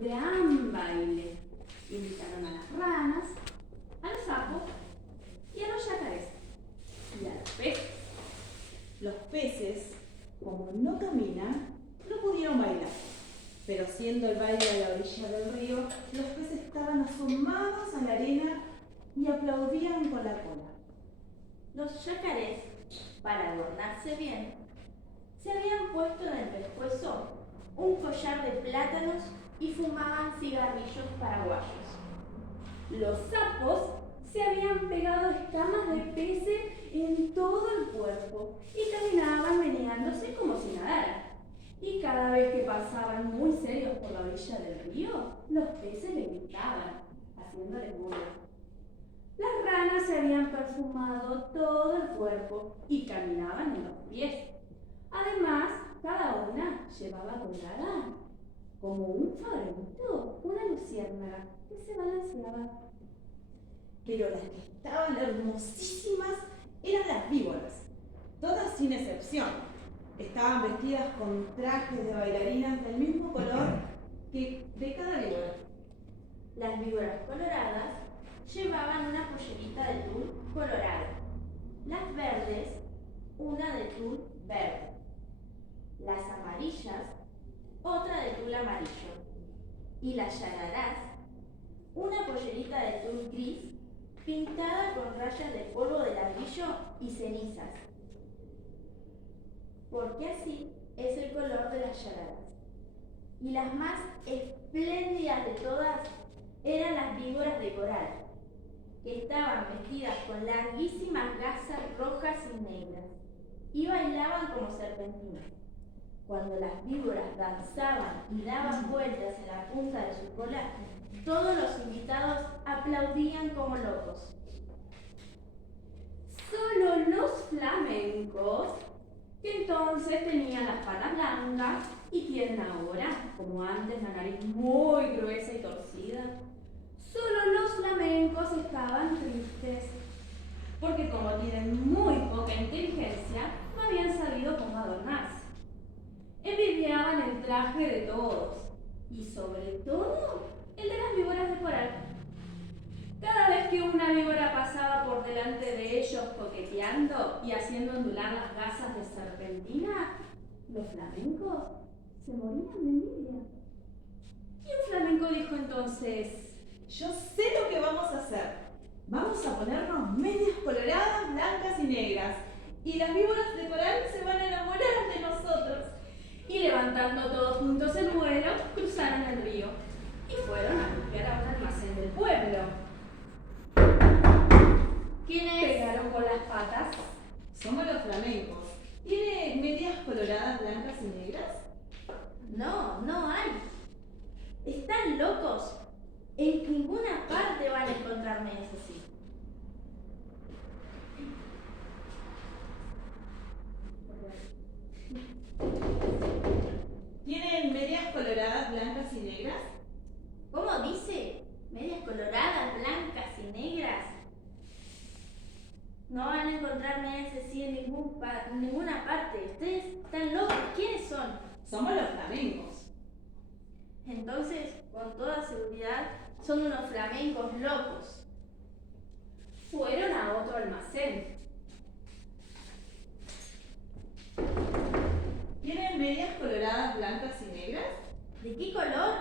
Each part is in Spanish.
gran baile. Invitaron a las ranas, a los sapos y a los yacarés y a los peces. Los peces, como no caminan, no pudieron bailar. Pero haciendo el baile a la orilla del río, los peces estaban asomados a la arena y aplaudían con la cola. Los yacarés, para adornarse bien, se habían puesto en el pescuezo un collar de plátanos y fumaban cigarrillos paraguayos. Los sapos se habían pegado escamas de peces en todo el cuerpo y caminaban meneándose como si nadaran. Y cada vez que pasaban muy serios por la orilla del río, los peces le gritaban, haciéndoles burla. Las ranas se habían perfumado todo el cuerpo y caminaban en los pies. Además, cada una llevaba colgada, como un farolito, una luciérnaga que se balanceaba. Pero las que estaban hermosísimas eran las víboras, todas sin excepción. Estaban vestidas con trajes de bailarinas del mismo color que de cada víbora. Las víboras coloradas llevaban una pollerita de tul colorado. Las verdes, una de tul verde. Las amarillas, otra de tul amarillo. Y las yararás, una pollerita de tul gris pintada con rayas de polvo de ladrillo y cenizas. Porque así es el color de las yararás. Y las más espléndidas de todas eran las víboras de coral, que estaban vestidas con larguísimas gasas rojas y negras y bailaban como serpentinas. Cuando las víboras danzaban y daban vueltas en la punta de su cola, todos los invitados aplaudían como locos. Solo los flamencos, que entonces tenían las patas blancas y tienen ahora, como antes, la nariz muy gruesa y torcida, solo los flamencos estaban tristes, porque como tienen muy poca inteligencia, no habían sabido cómo adornarse. Envidiaban el traje de todos, y sobre todo el de las víboras de coral. Cada vez que una víbora pasaba por delante de ellos coqueteando y haciendo ondular las gasas de serpentina, los flamencos se morían de envidia. Y un flamenco dijo entonces: Yo sé lo que vamos a hacer. Vamos a ponernos medias coloradas, blancas y negras. Y las víboras de coral se van a enamorar de nosotros. Y levantando todos juntos el vuelo, cruzaron el río y fueron a limpiar a un almacén del pueblo. ¿Quiénes pegaron con las patas? Somos los flamencos. ¿Tiene medias coloradas, blancas y negras? No, no hay. ¿Están locos? En ninguna parte van a encontrar medias así. ¿Tienen medias coloradas, blancas y negras? ¿Cómo dice? ¿Medias coloradas, blancas y negras? No van a encontrar medias así en ninguna parte. Ustedes están locos. ¿Quiénes son? Somos los flamencos. Entonces, con toda seguridad, son unos flamencos locos. Fueron a otro almacén. ¿Tienen medias coloradas, blancas y negras? ¿De qué color?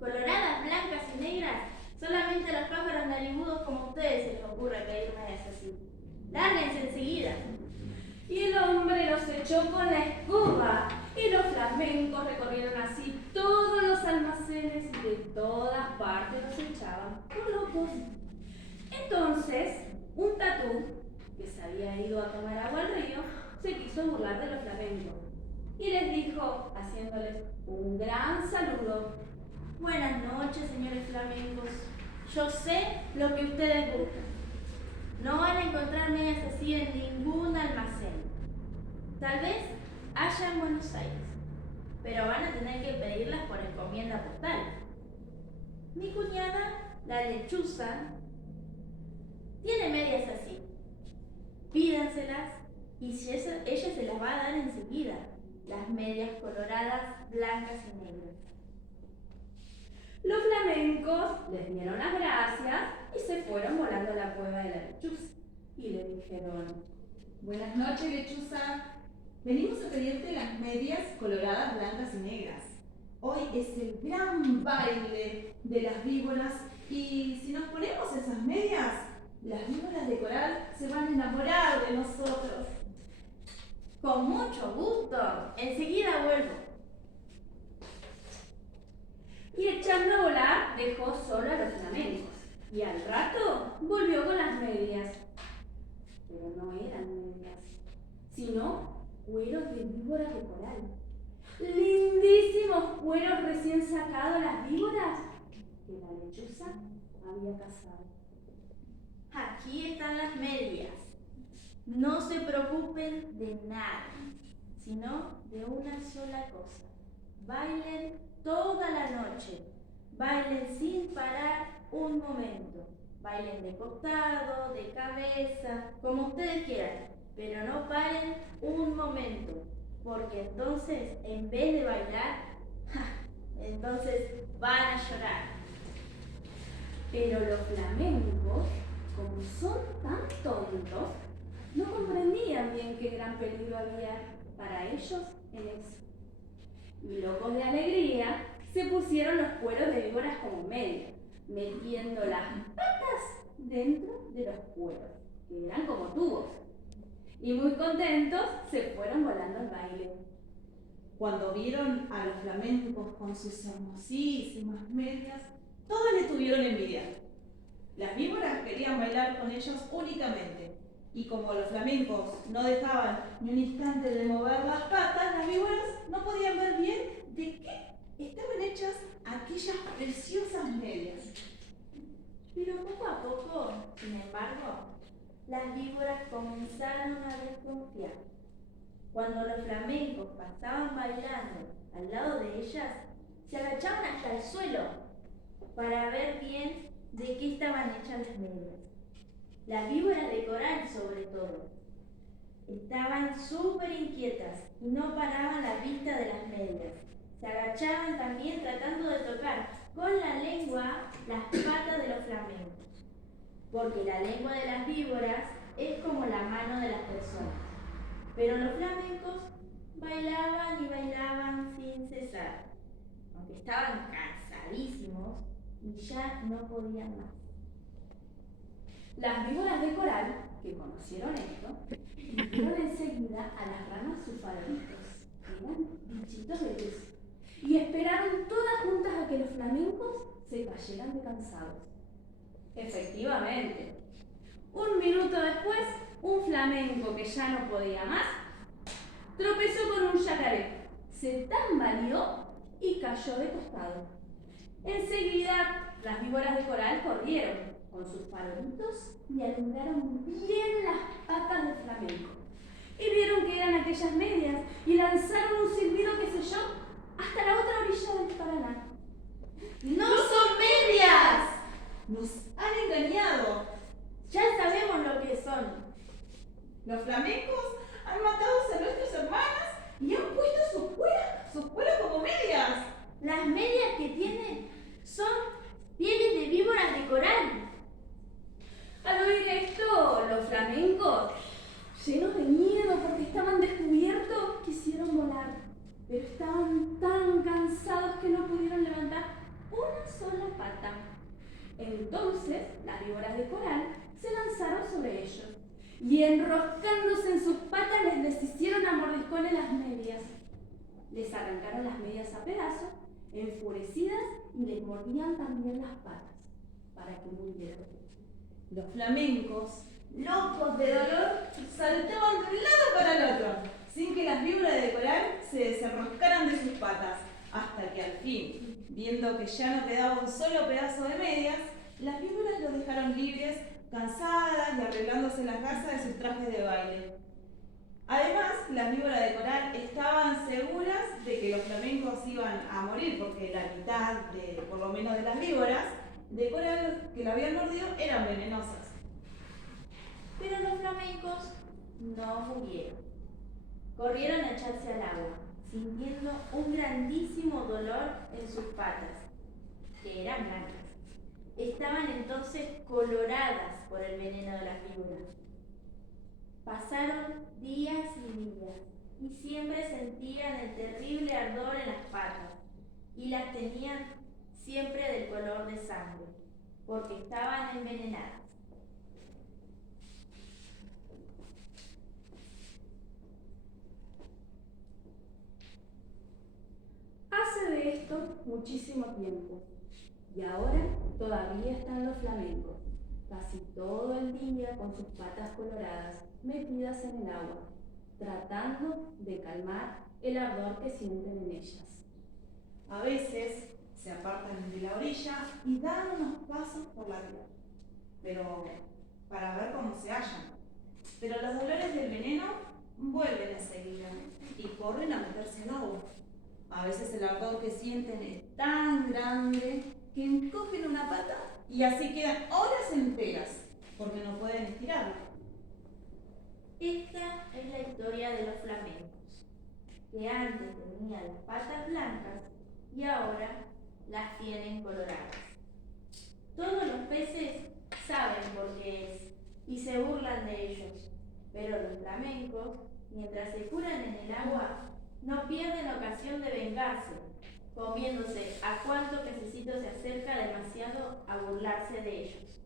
Coloradas, blancas y negras. Solamente a los pájaros narigudos como ustedes se les ocurre pedir medias así. ¡Lárguense enseguida! Y el hombre los echó con la escoba, y los flamencos recorrieron así todos los almacenes y de todas partes los echaban por locos. Entonces, un tatú, que se había ido a tomar agua al río, se quiso burlar de los flamencos y les dijo, haciéndoles un gran saludo: Buenas noches, señores flamencos. Yo sé lo que ustedes buscan. No van a encontrar medias así en ningún almacén. Tal vez haya en Buenos Aires, pero van a tener que pedirlas por encomienda postal. Mi cuñada, la lechuza, tiene medias así. Pídanselas y ella se las va a dar enseguida. Las medias coloradas, blancas y negras. flamencos les dieron las gracias y se fueron volando a la cueva de la lechuza. Y le dijeron: Buenas noches, lechuza. Venimos a pedirte las medias coloradas, blancas y negras. Hoy es el gran baile de las víboras y si nos ponemos esas medias, las víboras de coral se van a enamorar de nosotros. Con mucho gusto. Enseguida vuelvo. Y echando a volar dejó solo a los flamencos. Y al rato volvió con las medias. Pero no eran medias, sino cueros de víboras de coral. Lindísimos cueros recién sacados las víboras que la lechuza había cazado. Aquí están las medias. No se preocupen de nada, sino de una sola cosa. Bailen toda la noche. Bailen sin parar un momento. Bailen de costado, de cabeza, como ustedes quieran. Pero no paren un momento, porque entonces, en vez de bailar, entonces van a llorar. Pero los flamencos, como son tan tontos, no comprendían bien qué gran peligro había para ellos en eso. Y locos de alegría, se pusieron los cueros de víboras como medio, metiendo las patas dentro de los cueros, que eran como tubos. Y muy contentos se fueron volando al baile. Cuando vieron a los flamencos con sus hermosísimas medias, todos les tuvieron envidia. Las víboras querían bailar con ellos únicamente, y como los flamencos no dejaban ni un instante de mover las patas, las víboras no podían ver bien de qué estaban hechas aquellas preciosas medias. Pero poco a poco, sin embargo, las víboras comenzaron a desconfiar. Cuando los flamencos pasaban bailando al lado de ellas, se agachaban hasta el suelo para ver bien de qué estaban hechas las medias. Las víboras de coral, sobre todo, estaban súper inquietas y no paraban la vista de las medias. Se agachaban también tratando de tocar con la lengua las patas de los flamencos, porque la lengua de las víboras es como la mano de las personas. Pero los flamencos bailaban y bailaban sin cesar, aunque estaban cansadísimos y ya no podían más. Las víboras de coral, que conocieron esto, dijeron enseguida a las ranas sus favoritos, que eran bichitos de luz, y esperaron todas juntas a que los flamencos se cayeran de cansados. Efectivamente, un minuto después, un flamenco que ya no podía más, tropezó con un yacaré, se tambaleó y cayó de costado. Enseguida, las víboras de coral corrieron con sus farolitos y alumbraron bien las patas del flamenco. Y vieron que eran aquellas medias y lanzaron un silbido, qué sé yo, hasta la otra orilla del Paraná. ¡No son medias! ¡Nos han engañado! Ya sabemos lo que son. Los flamencos han matado a nuestras hermanas y han puesto sus cueras como medias. Las medias que tienen son pieles de víboras de coral. Al oír esto, los flamencos, llenos de miedo porque estaban descubiertos, quisieron volar, pero estaban tan cansados que no pudieron levantar una sola pata. Entonces, las víboras de coral se lanzaron sobre ellos y enroscándose en sus patas les deshicieron a mordiscones las medias. Les arrancaron las medias a pedazos, enfurecidas, y les mordían también las patas para que murieran. Los flamencos, locos de dolor, saltaban de un lado para el otro, sin que las víboras de coral se desenroscaran de sus patas, hasta que al fin, viendo que ya no quedaba un solo pedazo de medias, las víboras los dejaron libres, cansadas y arreglándose las gasas de sus trajes de baile. Además, las víboras de coral estaban seguras de que los flamencos iban a morir, porque la mitad, por lo menos, de las víboras de coral que la habían mordido eran venenosas. Pero los flamencos no murieron. Corrieron a echarse al agua, sintiendo un grandísimo dolor en sus patas, que eran blancas. estaban entonces coloradas por el veneno de las víboras. Pasaron días y días y siempre sentían el terrible ardor en las patas y las tenían siempre del color de sangre, porque estaban envenenadas. Hace de esto muchísimo tiempo, y ahora todavía están los flamencos, casi todo el día con sus patas coloradas metidas en el agua, tratando de calmar el ardor que sienten en ellas. A veces se apartan de la orilla y dan unos pasos por la tierra, pero para ver cómo se hallan. Pero los dolores del veneno vuelven enseguida y corren a meterse en agua. A veces el ardor que sienten es tan grande que encogen una pata y así quedan horas enteras porque no pueden estirarla. Esta es la historia de los flamencos, que antes tenían las patas blancas y ahora las tienen coloradas. Todos los peces saben por qué es y se burlan de ellos, pero los flamencos, mientras se curan en el agua, no pierden ocasión de vengarse, comiéndose a cuanto pececito se acerca demasiado a burlarse de ellos.